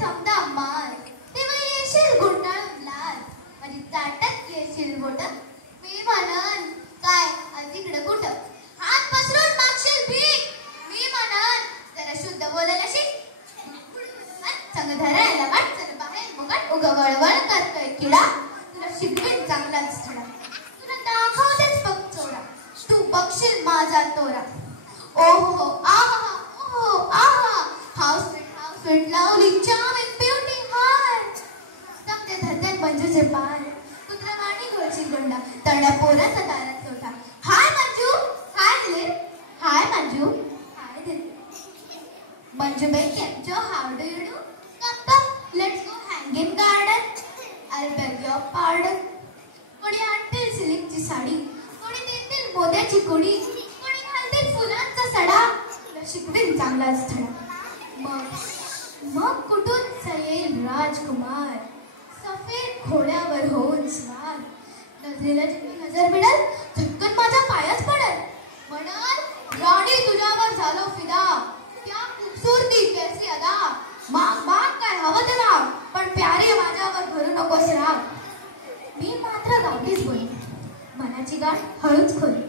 समजा मार तेव्हा येशील गुंडाळून लाल माझी चाटत येशील बोट मी म्हणन काय आज इकडं कुठं हात पसरून मागशील भीक मी म्हणन जरा शुद्ध बोलायला शिक संग धरायला वाटचं बाहेर मुगाट उगा वळवळ करतोय किडा तुला शिकवेन चांगलाच थोडा तुला दाखवतेच बघ चोरा तू बघशील माझा तोरा ओहो आहा ओहो आहा how sweet lovely charming beauty heart समजे धरत्यात मंजूचे पार कुत्रा वाणी घोळशील गुंडा तळ्या पोराचा दारात ठेवता हाय मंजू हाय दिले हाय मंजू हाय दिले मंजू बाई केमचो how do you do come let's go hang in garden I beg your pardon कोणी आणतील सिल्कची साडी कोणी देतील मोत्याची कुडी कोणी घालतील फुलांचा सडा तुला शिकवेन चांगलाच धडा मग कुठून येईल राजकुमार सफेद घोड्यावर होऊन स्वार नजरेला जिथे नजर मिळेल झटकन माझ्या पायात पडेल म्हणाल राणी तुझ्यावर झालो फिदा क्या खूबसूरती कैसी अदा माग माग काय हवं त्याला पण प्यारी माझ्यावर भरू नकोस राग मी मात्र गावठीच बोलली मनाची गाठ हळूच खोली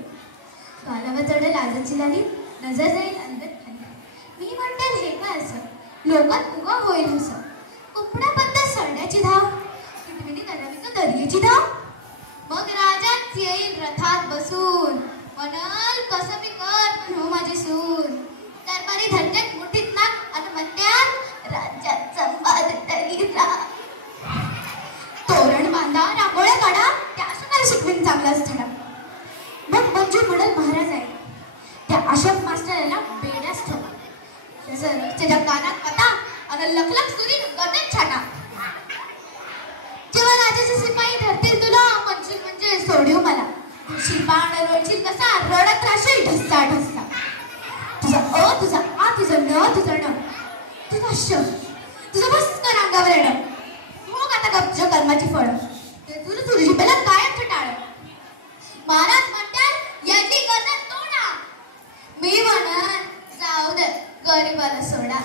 गालावर चढेल लाजाची लाली नजर जाईल अंगत खाली मी म्हणते हे काय असं लोकात उगा होईल असं कुपड्याबद्दल सरण्याची धाव किटमिनी करावी का दर्याची धाव मग राजाच येईल रथात बसून म्हणाल कसं मी कर पण हो माझी सून दरबारी धरत्यात मुठीत नाक आणि म्हणत्यात राज्यात संवाद तरीचा तोरण बांधा रांगोळ्या काढा त्या सुद्धा शिकवेन चांगलाच धडा मग मंजू म्हणत महाराज आहे त्या अशोक मास्टरला बेड्यास ठेवा त्याच्या कानात कथा आणि लखलख सुरी गदत छाटा जेव्हा राजाचे शिपाई धरतील तुला म्हणशील म्हणजे सोडीव मला शिपाण रोडशील कसा रडत राहशील ढस्सा ढस्सा तुझा अ तुझा आ तुझं न तुझं न तुझा श तुझं भस्कर अंगावर येणं मग आता गपच्या कर्माची फळ ते तुझं तुझी पहिला कायम टाळ महाराज म्हणतात याची गरज तोडा मी म्हणन जाऊ दे गरीबाला सोडा